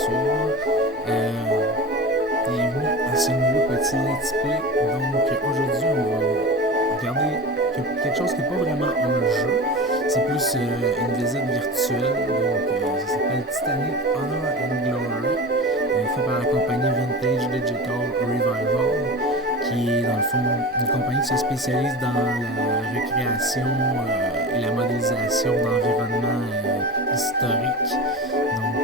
bonsoir. Bienvenue à ce nouveau petit let's play. Donc aujourd'hui on va regarder quelque chose qui n'est pas vraiment un jeu. C'est plus une visite virtuelle. Donc ça s'appelle Titanic Glory. Fait par la compagnie Vintage Digital Revival, qui est dans le fond une compagnie qui se spécialise dans la récréation et la modélisation d'environnements historiques. Donc,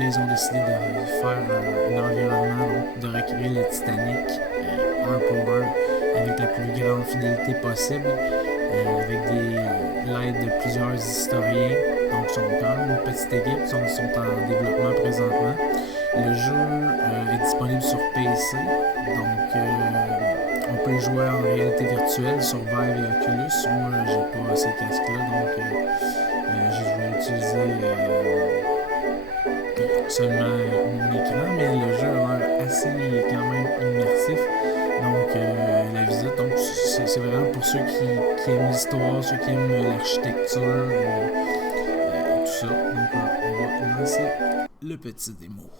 ils ont décidé de faire un environnement, de recréer le Titanic un pour un, avec la plus grande fidélité possible, avec l'aide de plusieurs historiens. Donc, ils sont quand même une petite équipe, sont en développement présentement. Le jeu est disponible sur PC, donc on peut y jouer en réalité virtuelle sur Vive et Oculus. Moi, j'ai pas ces casques-là, donc je vais utiliser seulement mon écran, mais le jeu a l'air assez quand même immersif. Donc la visite, donc c'est vraiment pour ceux qui aiment l'histoire, ceux qui aiment l'architecture et tout ça. Donc on va lancer le petit démo.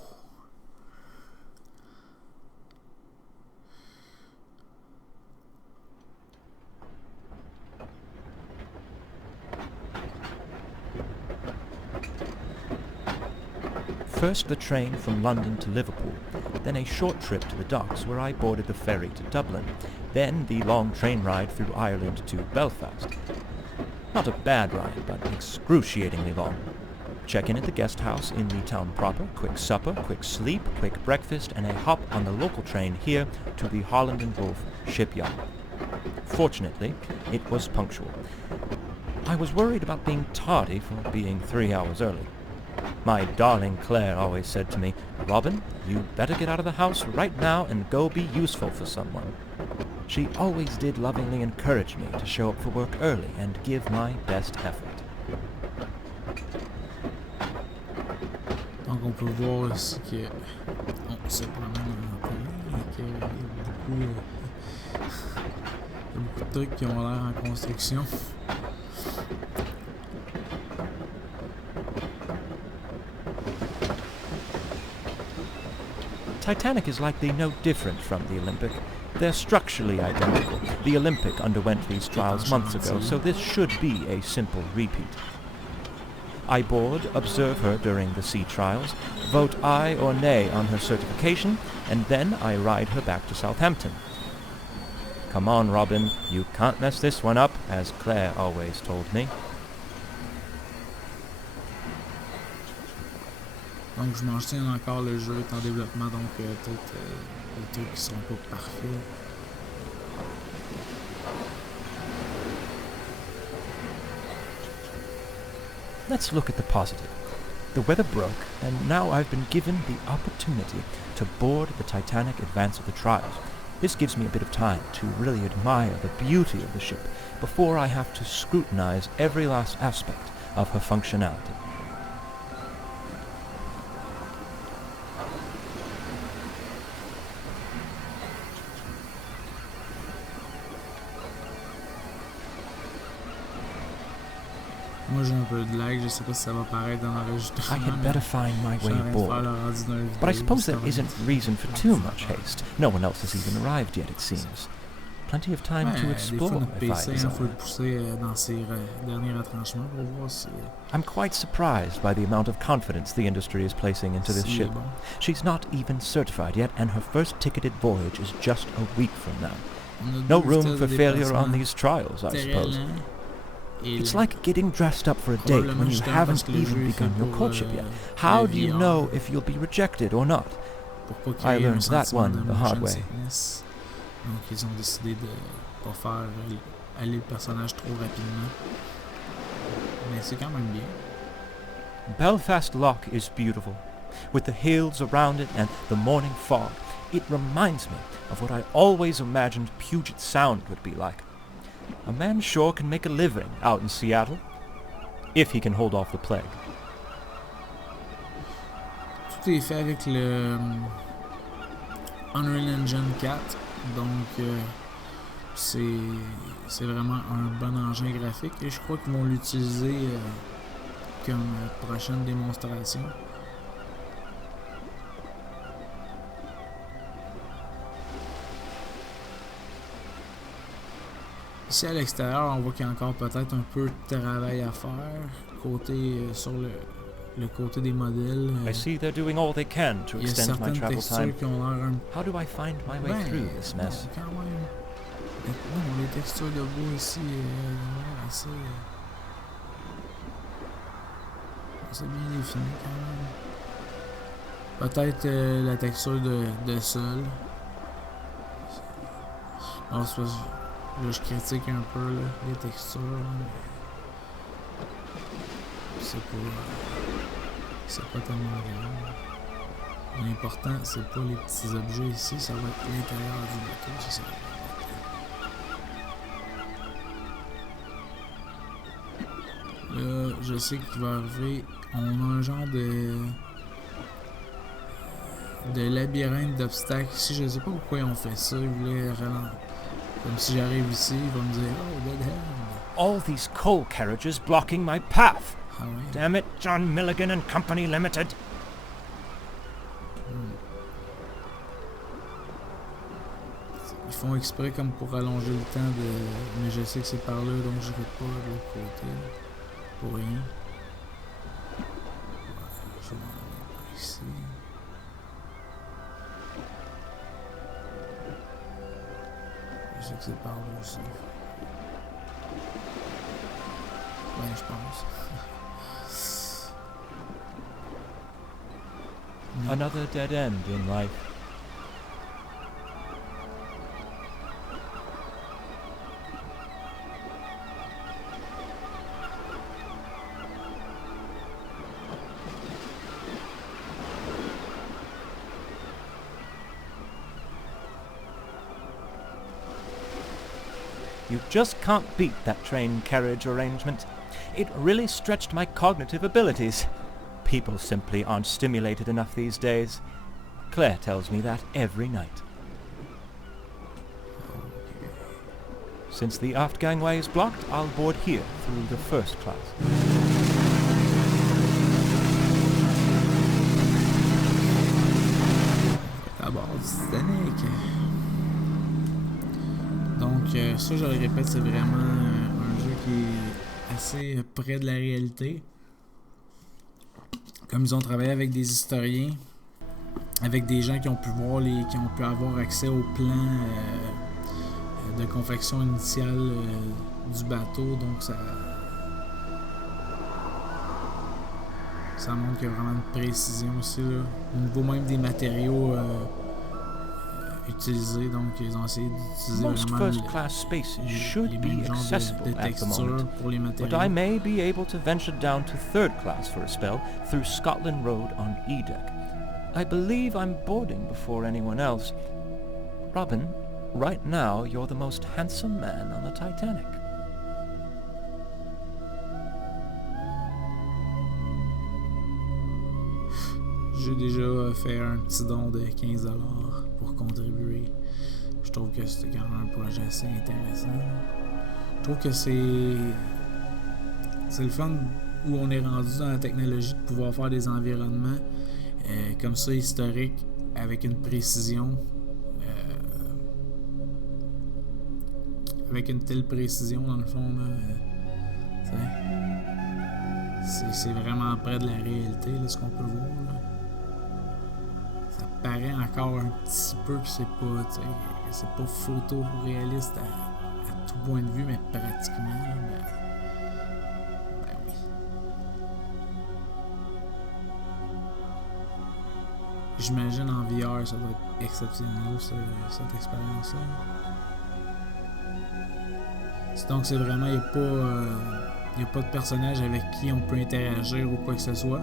First the train from London to Liverpool, then a short trip to the docks where I boarded the ferry to Dublin, then the long train ride through Ireland to Belfast. Not a bad ride, but excruciatingly long. Check in at the guest house in the town proper, quick supper, quick sleep, quick breakfast, and a hop on the local train here to the Holland and Wolff shipyard. Fortunately, it was punctual. I was worried about being tardy for being 3 hours early. My darling Claire always said to me, "Robin, you better get out of the house right now and go be useful for someone." She always did lovingly encourage me to show up for work early and give my best effort. Donc on peut voir ici que on se promène un peu et qu'il y a beaucoup de trucs qui ont l'air en construction. Titanic is likely no different from the Olympic. They're structurally identical. The Olympic underwent these trials months ago, so this should be a simple repeat. I board, observe her during the sea trials, vote aye or nay on her certification, and then I ride her back to Southampton. Come on, Robin, you can't mess this one up, as Claire always told me. Donc je mentionne encore, le jeu est en développement, donc peut-être des trucs qui sont pas parfaits. Let's look at the positive. The weather broke, and now I've been given the opportunity to board the Titanic advance of the trials. This gives me a bit of time to really admire the beauty of the ship before I have to scrutinize every last aspect of her functionality. Moi j'ai un peu de lag, je sais pas si ça va paraître dans l'enregistrement. I had better find my way aboard. But I suppose there isn't reason for too much haste. No one else has even arrived yet, it seems. Plenty of time to explore if I desire. Faut le pousser dans ses derniers retranchements pour voir si... I'm quite surprised by the amount of confidence the industry is placing into this ship. She's not even certified yet, and her first ticketed voyage is just a week from now. No room for failure on these trials, I suppose. It's like getting dressed up for a date when you haven't even begun your courtship yet. How do you know if you'll be rejected or not? I learned that one the hard way. Donc ils ont décidé de pas faire aller le personnage trop rapidement. Mais c'est quand même bien. Belfast Lough is beautiful, with the hills around it and the morning fog. It reminds me of what I always imagined Puget Sound would be like. A man sure can make a living out in Seattle, if he can hold off the plague. Tout est fait avec le Unreal Engine 4, donc c'est vraiment un bon engin graphique et je crois qu'ils vont l'utiliser comme prochaine démonstration. Ici à l'extérieur, on voit qu'il y a encore peut-être un peu de travail à faire côté sur le côté des modèles. I see they're doing all they can to Il y a extend my certaines travel textures time. qui ont l'air un How do I find my way through this mess? Quand même. Non, les textures de bois ici, assez, assez bien définies quand même. Peut-être la texture de sol. Non, c'est parce que là, je critique un peu là, les textures. Mais c'est pas tellement grave. L'important, c'est pas les petits objets ici, ça va être l'intérieur du bateau, c'est ça. Là, je sais qu'il va arriver. On a un genre de labyrinthe d'obstacles ici. Je sais pas pourquoi ils ont fait ça. Ils voulaient ralentir. Comme si j'arrive ici, ils vont me dire oh, dead end. All these coal carriages blocking my path. Ah ouais. Damn it, John Milligan and Company Limited. Ils font exprès comme pour allonger le temps de. Mais je sais que c'est par là, donc je vais pas de l'autre côté. Pour rien. Ouais, je vais m'en aller par ici. Je sais que c'est par là aussi. Ouais, je pense. Another dead end in life. You just can't beat that train carriage arrangement. It really stretched my cognitive abilities. People simply aren't stimulated enough these days. Claire tells me that every night. Since the aft gangway is blocked, I'll board here through the first class. À bord du Titanic. Donc, ça, je le répète, c'est vraiment un jeu qui est assez près de la réalité. Comme ils ont travaillé avec des historiens, avec des gens qui ont pu voir qui ont pu avoir accès au plan de confection initiale du bateau, donc ça montre qu'il y a vraiment une précision aussi là, au niveau même des matériaux utilisés, donc ils ont essayé d'utiliser Most vraiment first-class spaces should les be mêmes genres accessible de at the textures moment, pour les but I matériaux. may be able to venture down to third class for a spell through Scotland Road on E-Deck. I believe I'm boarding before anyone else. Robin, right now you're the most handsome man on the Titanic. J'ai déjà fait un petit don de 15$ pour contribuer. Je trouve que c'est quand même un projet assez intéressant. Je trouve que c'est le fun où on est rendu dans la technologie de pouvoir faire des environnements comme ça historiques avec une précision. Avec une telle précision dans le fond là, c'est vraiment près de la réalité là, ce qu'on peut voir là. Ça paraît encore un petit peu que c'est pas photoréaliste à tout point de vue, mais pratiquement là, ben oui. J'imagine en VR ça doit être exceptionnel cette expérience là. Donc c'est vraiment, il n'y a pas de personnage avec qui on peut interagir ou quoi que ce soit.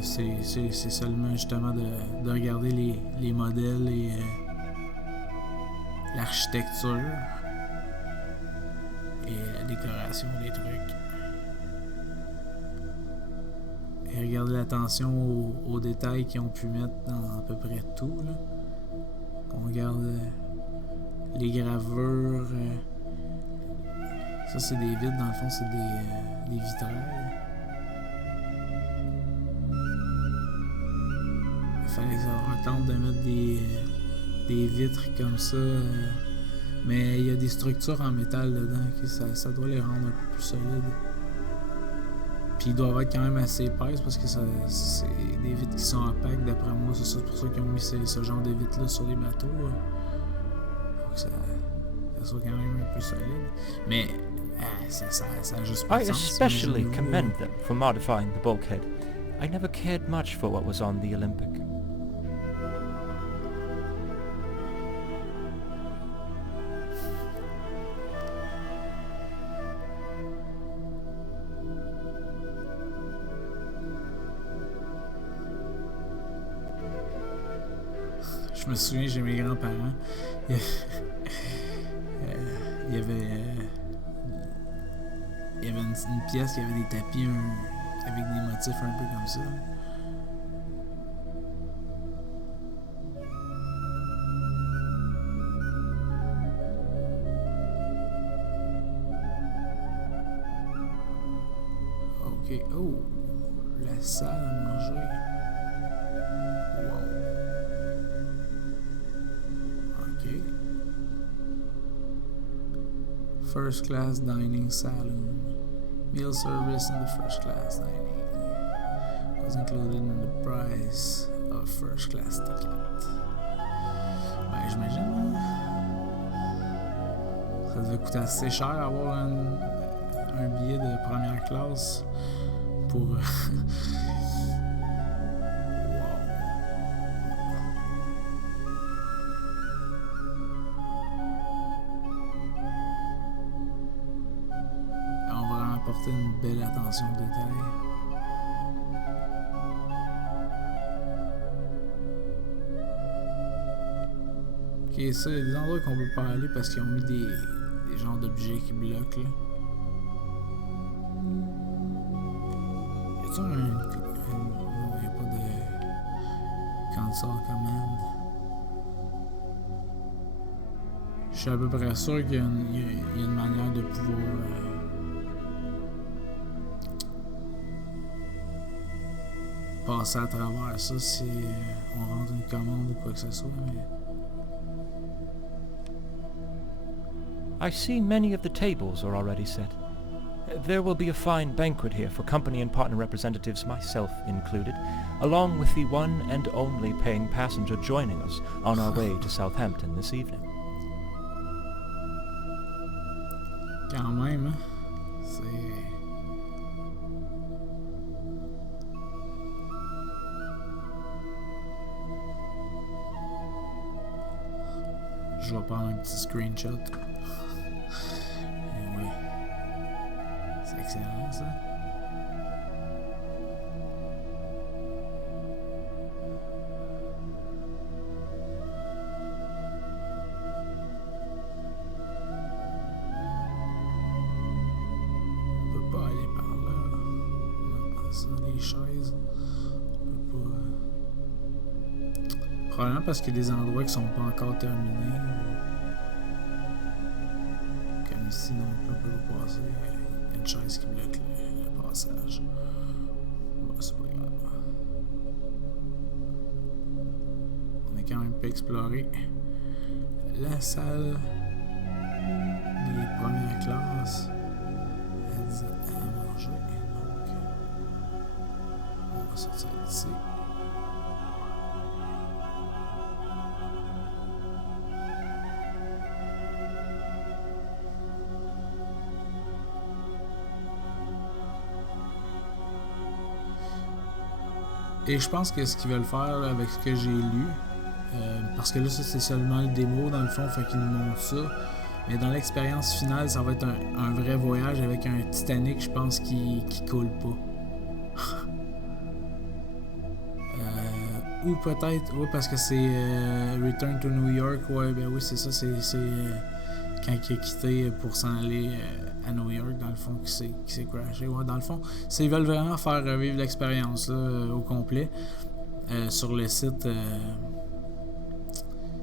C'est seulement justement de regarder les modèles et l'architecture et la décoration des trucs. Et regarder l'attention aux détails qu'ils ont pu mettre dans à peu près tout. Là. On regarde les gravures. Ça, c'est des vitres, dans le fond, c'est des vitrailles. Il fallait que ça leur tente de mettre des vitres comme ça Mais il y a des structures en métal dedans, ça doit les rendre un peu plus solides. Puis ils doivent être quand même assez épaisses parce que c'est des vitres qui sont opaques, d'après moi. C'est ça, pour ça qu'ils ont mis ce genre de vitres-là sur les bateaux. Faut que ça soit quand même un peu solide. Mais ça a juste pas de I sens. especially Imaginez-vous, commend them for modifying the bulkhead. I never cared much for what was on the Olympic. Je me souviens, j'ai mes grands-parents. Il y avait une pièce qui avait des tapis avec des motifs un peu comme ça. Ok, oh, la salle à manger. Wow. Ok. First class dining saloon. Meal service in the first class dining was included in the price of first class ticket. Ben, j'imagine. Ça devait coûter assez cher avoir un billet de première classe pour. On va apporter une belle attention au détail. Ok, ça, il y a des endroits qu'on peut pas aller parce qu'ils ont mis des genres d'objets qui bloquent là. Y a-t-il non, y a pas de console command. Je suis à peu près sûr qu'il y a une manière de pouvoir passer à travers ça si on rentre une commande ou quoi que ce soit. Mais... I see many of the tables are already set. There will be a fine banquet here for company and partner representatives, myself included, along with the one and only paying passenger joining us on our way to Southampton this evening. Quand même, hein? C'est... Je vais prendre un petit screenshot. Eh oui. C'est excellent, ça. On peut pas aller par là. Non, ça, les chaises. On peut pas... Probablement parce qu'il y a des endroits qui sont pas encore terminés. Comme ici, non plus, on peut pas passer. Il y a une chaise qui bloque le passage. Bon, c'est pas grave. On a quand même pas exploré la salle des premières classes. Elle disait à manger. Donc, on va sortir d'ici. Et je pense que ce qu'ils veulent faire là, avec ce que j'ai lu, parce que là, ça c'est seulement le démo dans le fond, fait qu'ils nous montrent ça. Mais dans l'expérience finale, ça va être un vrai voyage avec un Titanic, je pense, qui coule pas. Ou peut-être, oui, parce que c'est Return to New York, ouais, ben oui, c'est ça, c'est quand il a quitté pour s'en aller à New York, dans le fond, qui s'est crashé. Ouais, dans le fond, ils veulent vraiment faire revivre l'expérience là, au complet. Sur le site,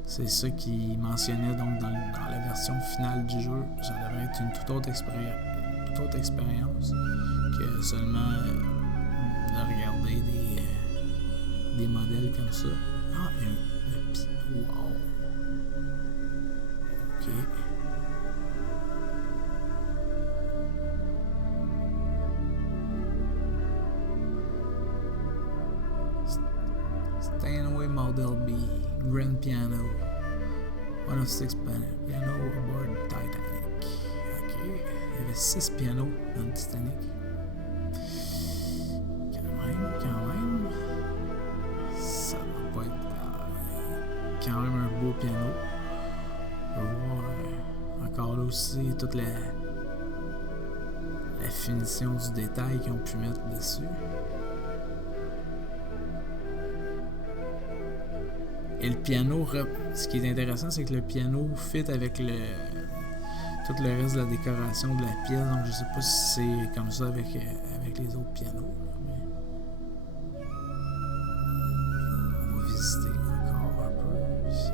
c'est ça qu'ils mentionnaient donc dans la version finale du jeu. Ça devrait être une toute autre expérience que seulement de regarder des modèles comme ça. Ah, il y a un... Wow. Ok. Steinway Model B, grand piano, one of 6 piano aboard Titanic. Ok, il y avait 6 pianos dans le Titanic. Quand même, ça va pas être quand même un beau piano. On va voir encore là aussi toute la finition du détail qu'ils ont pu mettre dessus. Et le piano, ce qui est intéressant, c'est que le piano fit avec tout le reste de la décoration de la pièce. Donc je sais pas si c'est comme ça avec les autres pianos. On va visiter encore un peu ici.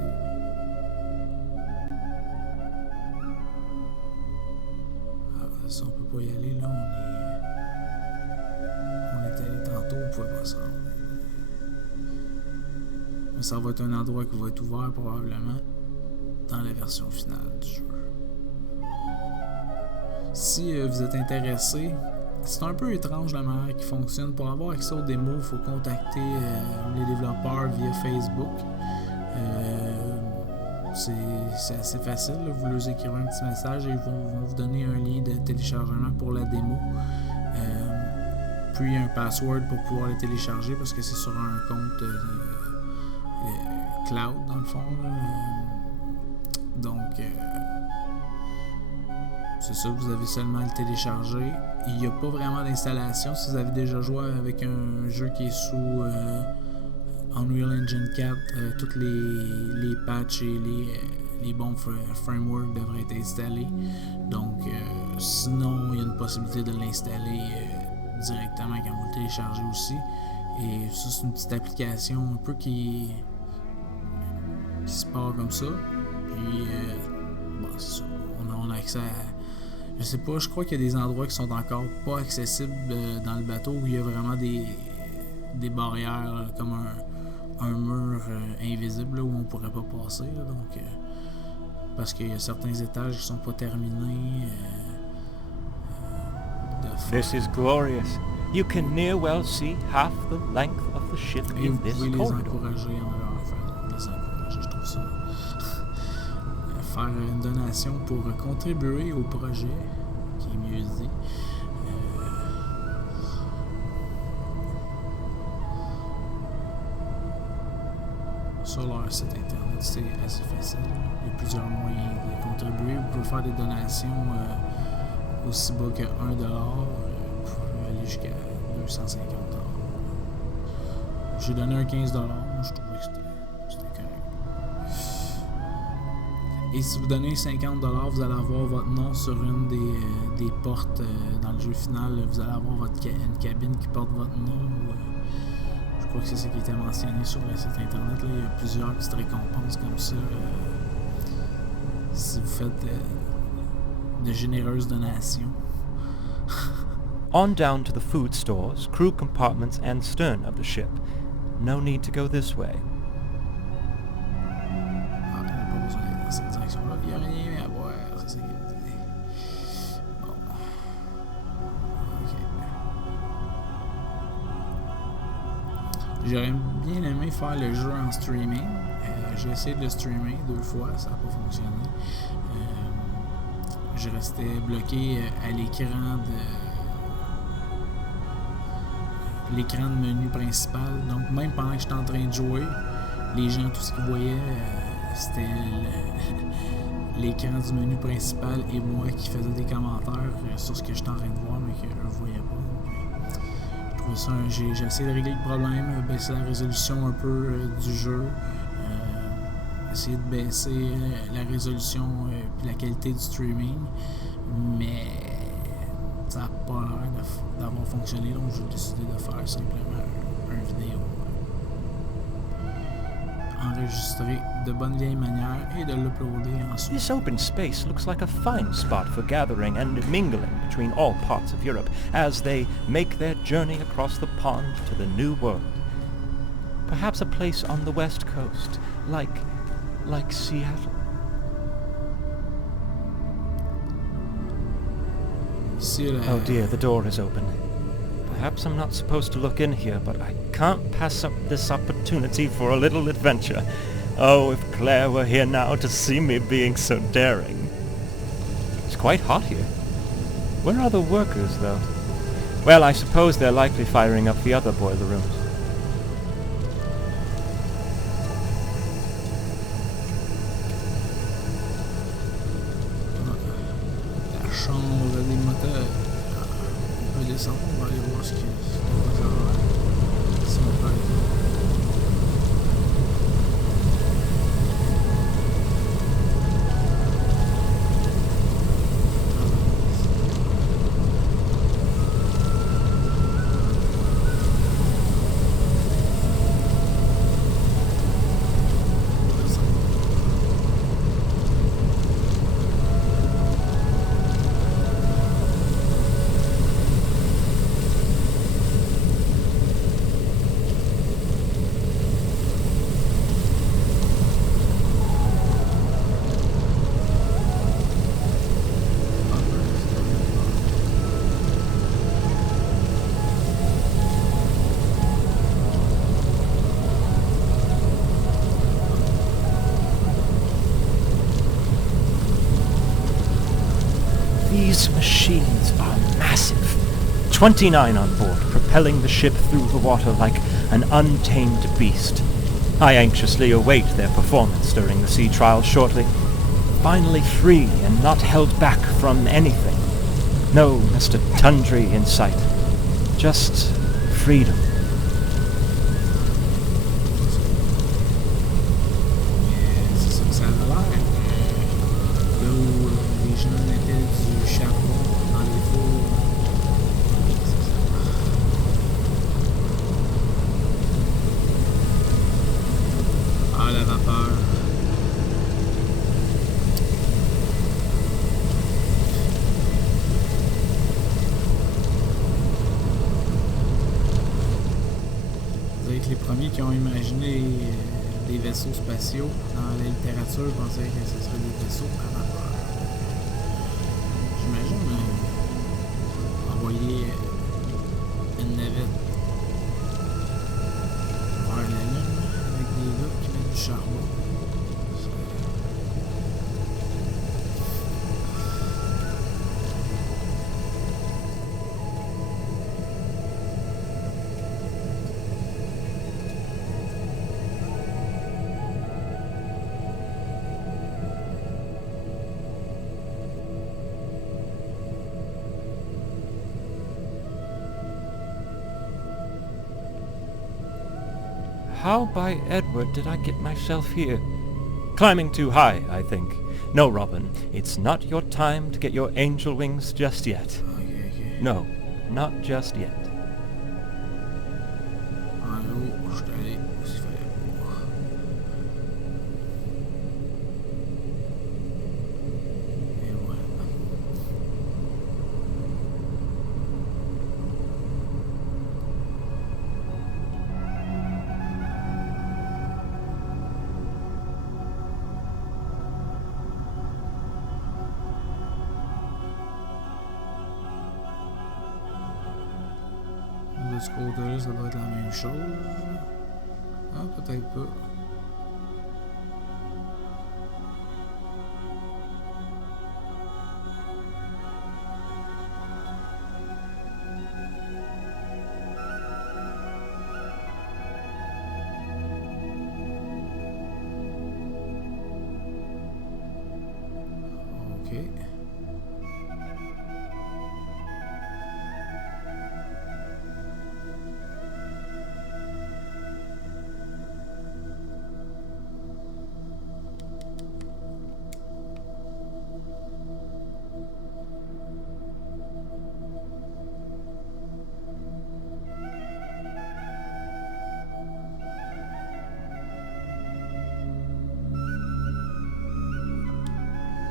Ah, ça on peut pas y aller là. On est allé tantôt, on pouvait pas se rendre. Mais ça va être un endroit qui va être ouvert probablement dans la version finale du jeu. Si vous êtes intéressé, c'est un peu étrange la manière qui fonctionne. Pour avoir accès aux démos, il faut contacter les développeurs via Facebook. C'est assez facile, là. Vous leur écrivez un petit message et ils vont vous donner un lien de téléchargement pour la démo. Puis un password pour pouvoir le télécharger parce que c'est sur un compte cloud dans le fond. Donc c'est ça, vous avez seulement à le télécharger. Il n'y a pas vraiment d'installation. Si vous avez déjà joué avec un jeu qui est sous Unreal Engine 4, tous les patchs et les bons frameworks devraient être installés. Donc sinon, il y a une possibilité de l'installer directement quand vous le téléchargez aussi. Et ça, c'est une petite application un peu qui se part comme ça. Puis bon, c'est ça. On a accès à... Je sais pas, je crois qu'il y a des endroits qui sont encore pas accessibles dans le bateau où il y a vraiment des barrières là, comme un mur invisible là, où on pourrait pas passer. Là, donc, parce qu'il y a certains étages qui sont pas terminés. This is glorious. You can near well see half the length of the ship Et in vous this pouvez les corridor. encourager les encourager, je trouve ça. Faire une donation pour contribuer au projet, qui est mieux dit. Sur leur site internet, c'est assez facile. Il y a plusieurs moyens de contribuer. Vous pouvez faire des donations aussi bas que $1. Vous pouvez aller jusqu'à 250$. J'ai donné un 15$. Moi, je trouvais que c'était correct. Et si vous donnez 50$, vous allez avoir votre nom sur une des portes dans le jeu final. Vous allez avoir une cabine qui porte votre nom. Je crois que c'est ce qui était mentionné sur le site internet. Là. Il y a plusieurs petites récompenses comme ça. Si vous faites de généreuses donations. On down to the food stores, crew compartments and stern of the ship. No need to go this way. Ah, on n'a pas besoin d'aller dans cette direction-là. Il n'y a rien à voir, c'est ça qu'il a dit. Bon. Ok. J'aurais bien aimé faire le jeu en streaming. J'ai essayé de le streamer 2 fois, ça n'a pas fonctionné. Je restais bloqué à l'écran de menu principal. Donc même pendant que j'étais en train de jouer, les gens, tout ce qu'ils voyaient, c'était l'écran du menu principal et moi qui faisais des commentaires sur ce que j'étais en train de voir, mais qu'eux ne voyaient pas. Je trouve ça, j'ai essayé de régler le problème, baisser la résolution un peu du jeu, essayer de baisser la résolution et la qualité du streaming, mais ça n'a pas l'air d'avoir fonctionné, donc j'ai décidé de faire simplement une vidéo enregistrée de bonne vieille manière et de l'uploader ensuite. This open space looks like a fine spot for gathering and mingling between all parts of Europe as they make their journey across the pond to the New World. Perhaps a place on the west coast, like Seattle. Ici, Oh dear, the door is open. Perhaps I'm not supposed to look in here, but I can't pass up this opportunity for a little adventure. Oh, if Claire were here now to see me being so daring. It's quite hot here. Where are the workers, though? Well, I suppose they're likely firing up the other boiler rooms. La chambre des moteurs. On peut descendre, on va aller voir ce qu'il y a. Si on peut aller. These machines are massive. 29 on board, propelling the ship through the water like an untamed beast. I anxiously await their performance during the sea trials shortly. Finally free and not held back from anything. No Mr. Tundry in sight. Just freedom. C'est ça que ça a l'air. Là où les gens mettaient du charbon dans les fours. Ah, la vapeur. Vous savez que les premiers qui ont imaginé des vaisseaux spatiaux dans la littérature pensaient que ce serait des vaisseaux à vapeur. J'imagine envoyer une navette vers la Lune avec des gars qui mettent du charbon. How by Edward did I get myself here? Climbing too high, I think. No, Robin, it's not your time to get your angel wings just yet. Ok. No, not just yet. En haut, je suis allé où il fallait pas. Et voilà. De ce côté-là, ça doit être la même chose. Ah, peut-être pas. Ok.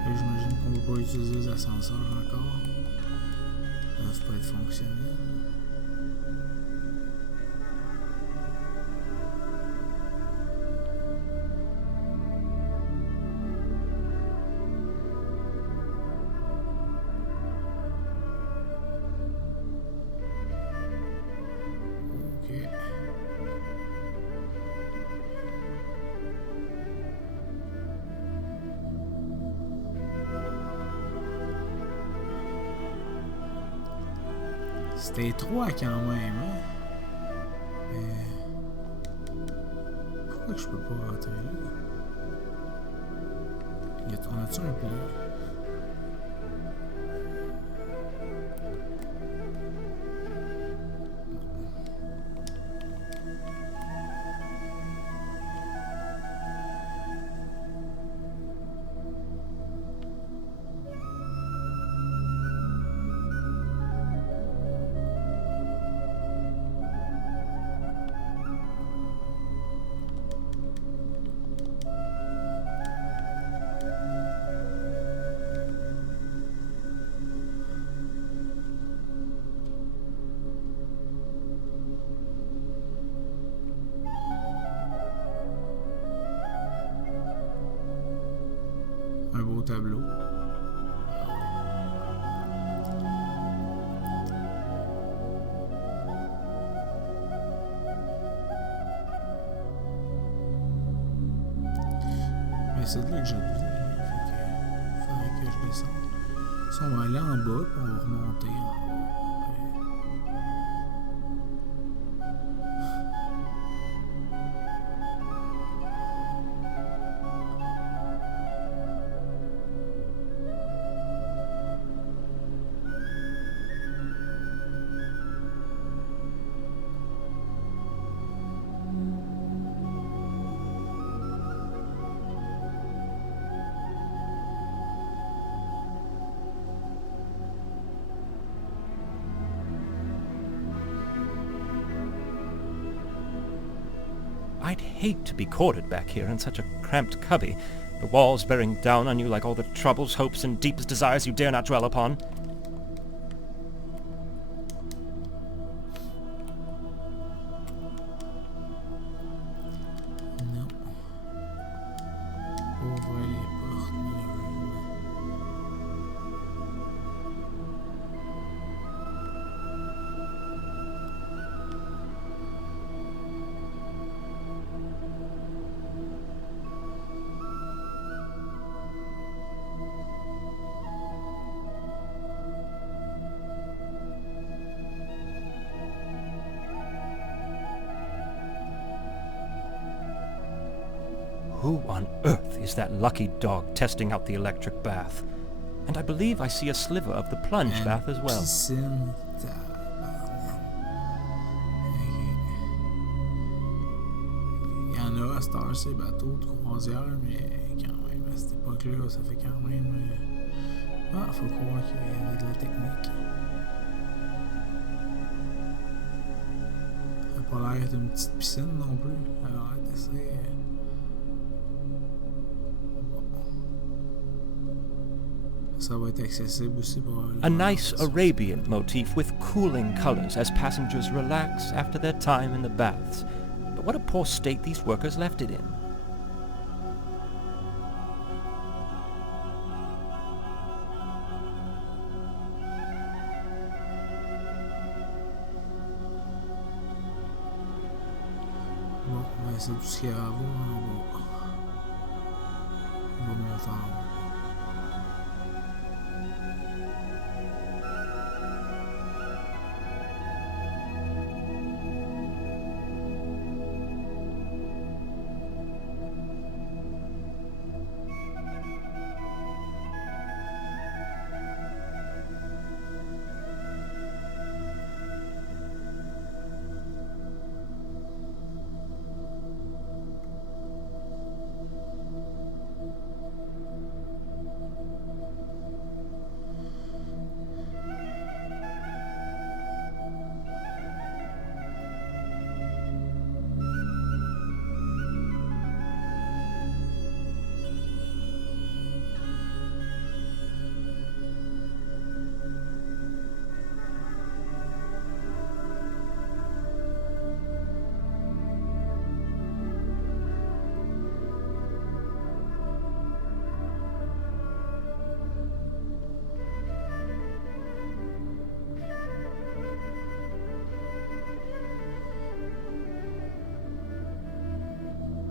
Et j'imagine qu'on ne va pas utiliser les ascenseurs encore. Ils doivent pas être fonctionnels. C'était étroit quand même, hein? Mais... pourquoi que je peux pas rentrer là? On a-tu un plan? Un beau tableau. Mais c'est de là que je deviens. Fait que il faudrait que je descende. Ça, on va aller en bas puis on va remonter en haut. I'd hate to be quartered back here in such a cramped cubby, the walls bearing down on you like all the troubles, hopes, and deepest desires you dare not dwell upon. Non. Ouvrir les portes, Who on earth is that lucky dog testing out the electric bath? And I believe I see a sliver of the plunge bath as well. Piscine, tabarnak. Il y en a à cette heure, ces bateaux de croisière, mais quand même, à cette époque-là, ça fait quand même... Ah, faut croire qu'il y avait de la technique. Ça n'a pas l'air d'être une petite piscine non plus. Elle a l'air d'assez... Ça va être accessible aussi pour... A nice Arabian motif with cooling colors as passengers relax after their time in the baths. But what a poor state these workers left it in. Bon, ben c'est tout ce qu'il y a à voir en bas. On va monter en haut.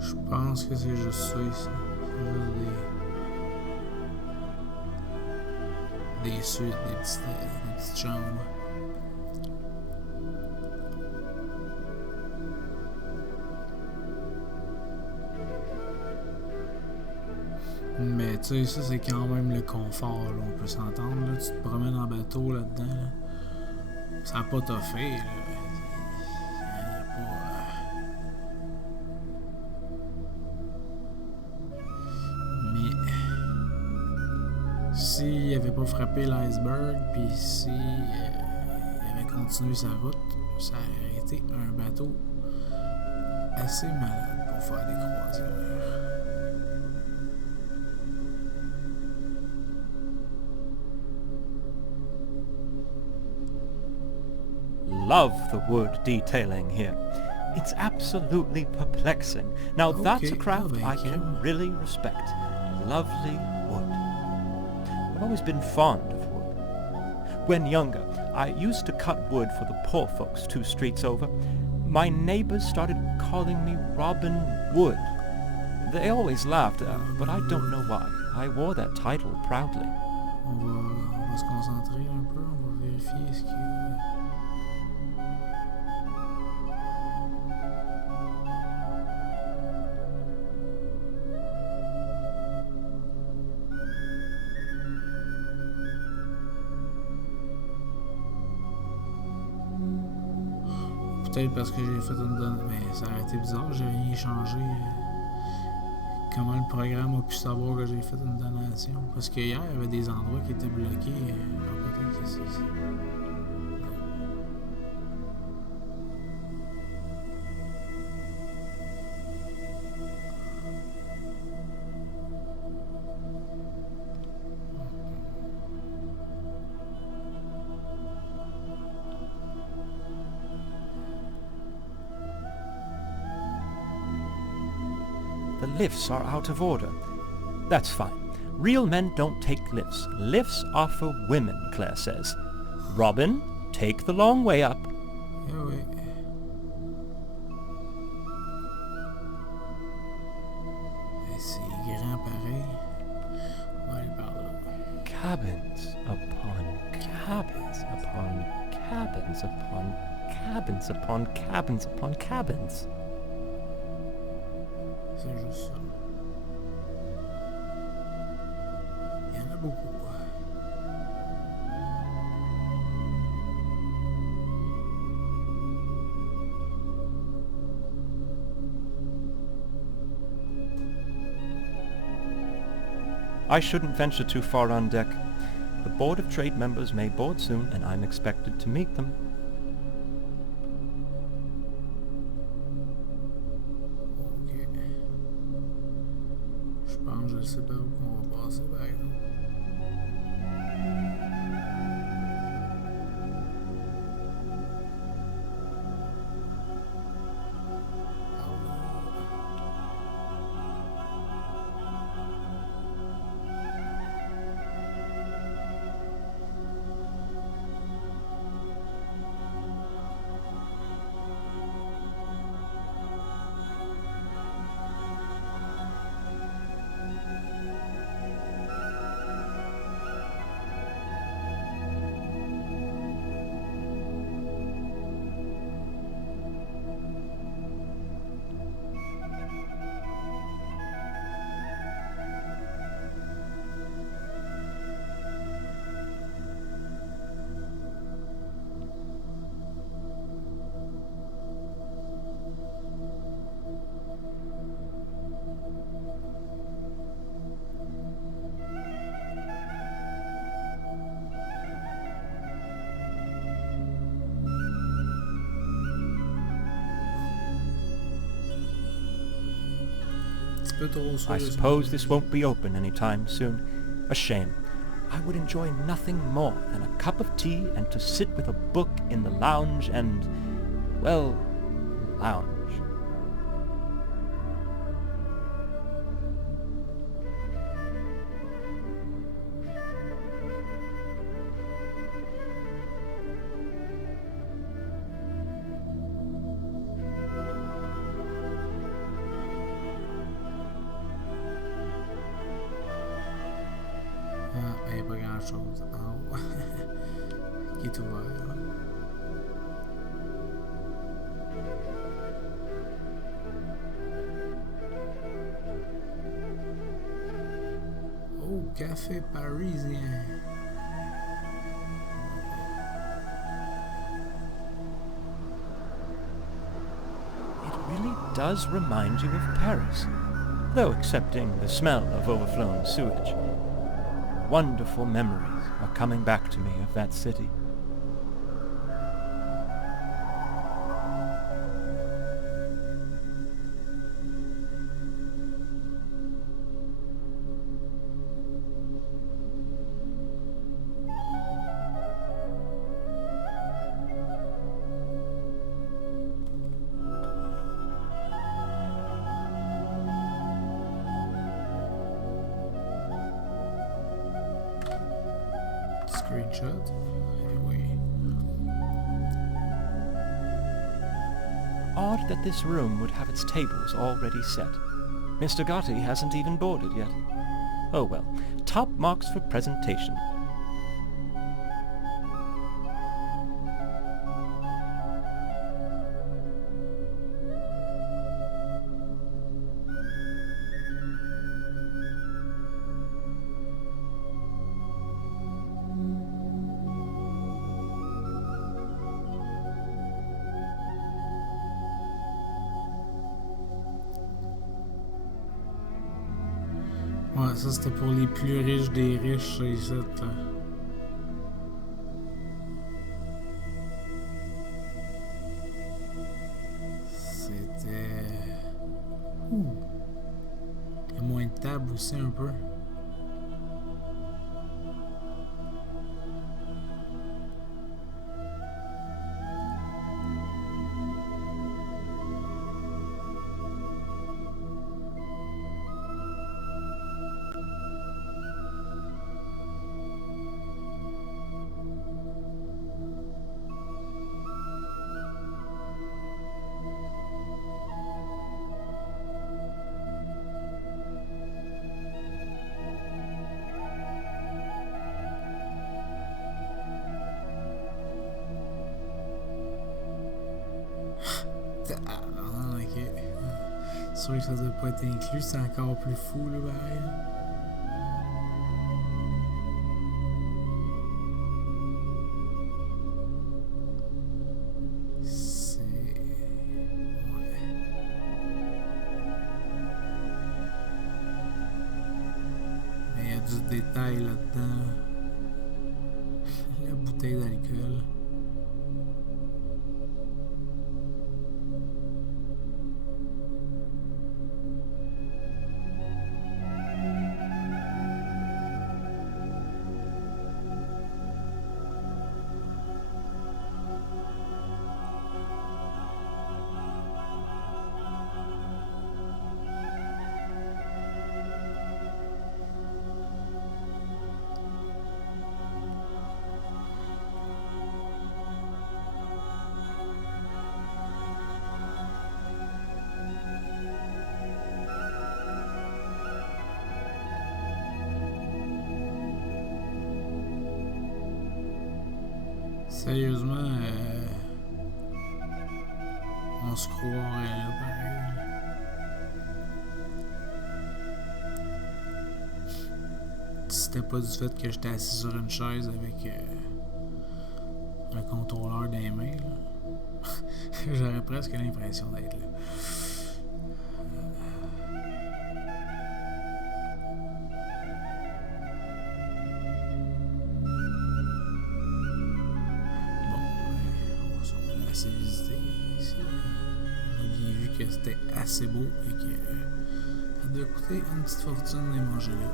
Je pense que c'est juste ça ici. C'est juste des suites, des petites chambres. Tu sais, ça, c'est quand même le confort, là, on peut s'entendre. Là. Tu te promènes en bateau là-dedans. Là. Ça n'a pas toffé. Là. Pas, Mais s'il n'avait pas frappé l'iceberg, puis si il avait continué sa route, ça aurait été un bateau assez malade pour faire des croisières. Love the wood detailing here. It's absolutely perplexing. Now that's a craft I can really respect. Lovely wood. I've always been fond of wood. When younger, I used to cut wood for the poor folks 2 streets over. My neighbors started calling me Robin Wood. They always laughed, but I don't know why. I wore that title proudly. On va se concentrer un peu, on va vérifier ce qu'il y a. Peut-être parce que j'ai fait une donne. Mais ça aurait été bizarre, j'ai rien changé. Comment le programme a pu savoir que j'ai fait une donation? Parce que hier, il y avait des endroits qui étaient bloqués. Peut-être que c'est ici. The lifts are out of order. That's fine. Real men don't take lifts. Lifts are for women, Claire says. Robin, take the long way up. Eh oui. C'est grand pareil. On va aller par là. Cabins upon cabins upon cabins upon cabins upon cabins upon cabins. C'est juste ça. Il y en a beaucoup. I shouldn't venture too far on deck. The Board of Trade members may board soon, and I'm expected to meet them. Je pense que je sais pas où on va passer, par exemple. I suppose this won't be open anytime soon. A shame. I would enjoy nothing more than a cup of tea and to sit with a book in the lounge and, well, lounge. Il n'y a pas grand-chose en haut qui est ouvert. café parisien. It really does remind you of Paris, though excepting the smell of overflown sewage. Wonderful memories are coming back to me of that city. Screenshot. Oui. Odd that this room would have its tables already set. Mr. Gotti hasn't even boarded yet. Oh well, top marks for presentation. Ouais, ça c'était pour les plus riches des riches, ça ici. C'était... Il y a moins de tables aussi un peu. Ah, ok. C'est sûr que ça doit pas être inclus, c'est encore plus fou, là, pareil. C'est... Ouais. Mais il y a du détail là-dedans. La bouteille d'alcool. Sérieusement, on se croirait là, pareil. Si c'était pas du fait que j'étais assis sur une chaise avec un contrôleur dans les mains, là, j'aurais presque l'impression d'être là. Assez visité ici. On a bien vu que c'était assez beau et que ça doit coûter une petite fortune de manger là.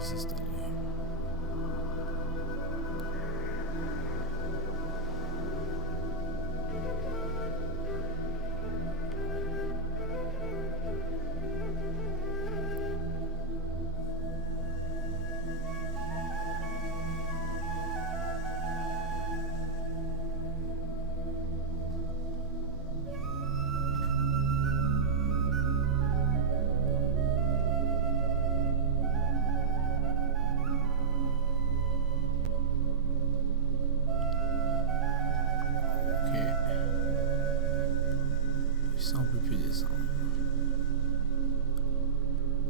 C'était là.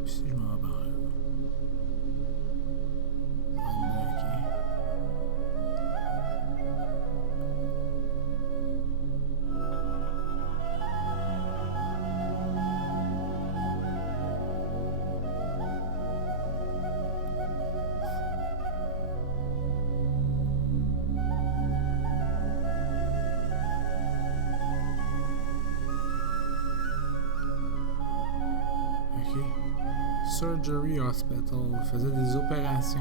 Puis si je m'en vais par là. Ok. Surgery Hospital faisait des opérations.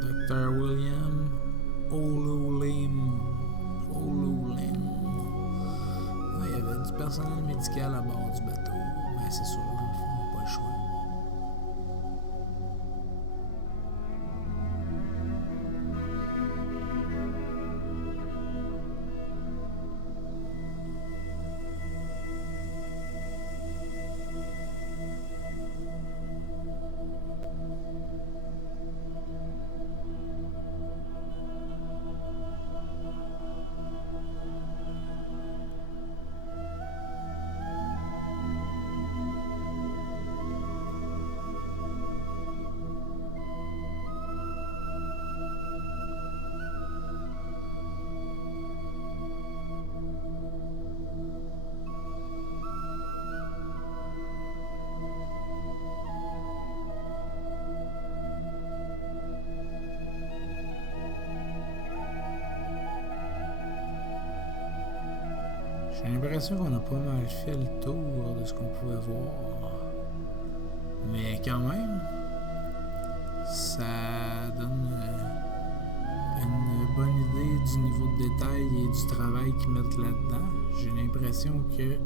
Dr. William Olulim. Ouais, il y avait du personnel médical à bord du bateau. Ben, c'est sûr, dans le fond, on n'a pas le choix. J'ai l'impression qu'on a pas mal fait le tour de ce qu'on pouvait voir. Mais quand même, ça donne une bonne idée du niveau de détail et du travail qu'ils mettent là-dedans. J'ai l'impression que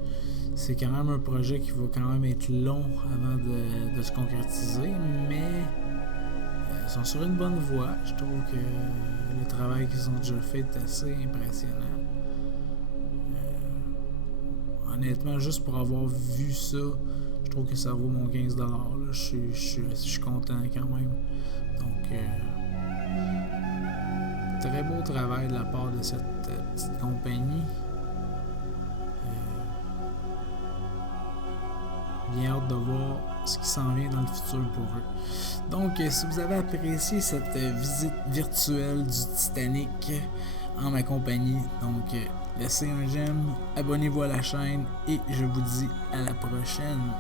c'est quand même un projet qui va quand même être long avant de se concrétiser, mais ils sont sur une bonne voie. Je trouve que le travail qu'ils ont déjà fait est assez impressionnant. Honnêtement, juste pour avoir vu ça, je trouve que ça vaut mon 15$. Là. Je suis content quand même. Donc, très beau travail de la part de cette petite compagnie. Bien hâte de voir ce qui s'en vient dans le futur pour eux. Donc, si vous avez apprécié cette visite virtuelle du Titanic en ma compagnie, donc laissez un j'aime, abonnez-vous à la chaîne et je vous dis à la prochaine.